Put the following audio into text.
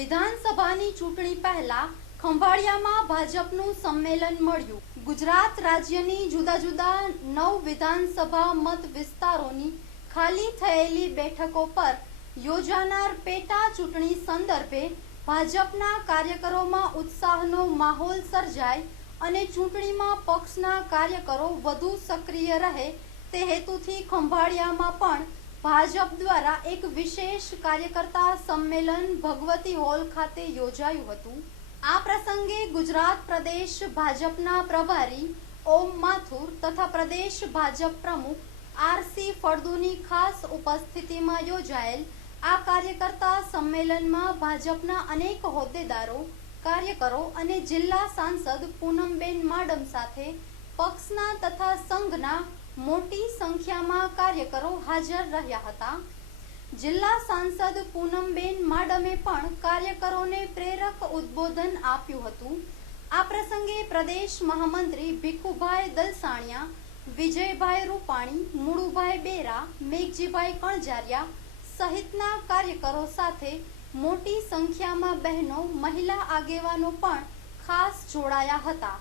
વિધાનસભાની ચૂંટણી પહેલા ખંભાળિયામાં ભાજપનું સંમેલન મળ્યું। ગુજરાત રાજ્યની જુદા જુદા 9 વિધાનસભા મત વિસ્તારોની ખાલી થયેલી બેઠકો પર યોજાનાર પેટા ચૂંટણી સંદર્ભે ભાજપના કાર્યકરોમાં ઉત્સાહનો માહોલ સર્જાય અને ચૂંટણીમાં પક્ષના કાર્યકરો વધુ સક્રિય રહે તે હેતુથી ખંભાળિયામાં પણ ભાજપ દ્વારા એક વિશેષ કાર્યકર્તા સંમેલન ભગવતી હોલ ખાતે યોજાયું હતું। આ પ્રસંગે ગુજરાત પ્રદેશ ભાજપના પ્રભારી ઓમ માથુર તથા પ્રદેશ ભાજપ પ્રમુખ આરસી ફળદુની ખાસ ઉપસ્થિતિમાં યોજાયેલ આ કાર્યકર્તા સંમેલનમાં ભાજપના અનેક હોદ્દેદારો, કાર્યકરો અને જિલ્લા સાંસદ પૂનમબેન માડમ સાથે પક્ષના તથા સંઘના મોટી સંખ્યામાં કાર્યકરો હાજર રહ્યા હતા। જિલ્લા સાંસદ પૂનમબેન માડમે પણ કાર્યકરોને પ્રેરક ઉદ્બોધન આપ્યું હતું। આ પ્રસંગે પ્રદેશ મહામંત્રી ભીખુભાઈ દલસાણિયા, વિજયભાઈ રૂપાણી, મુળુભાઈ બેરા, મેઘજીભાઈ કણજારિયા સહિતના કાર્યકરો સાથે મોટી સંખ્યામાં બહેનો, મહિલા આગેવાનો પણ ખાસ જોડાયા હતા।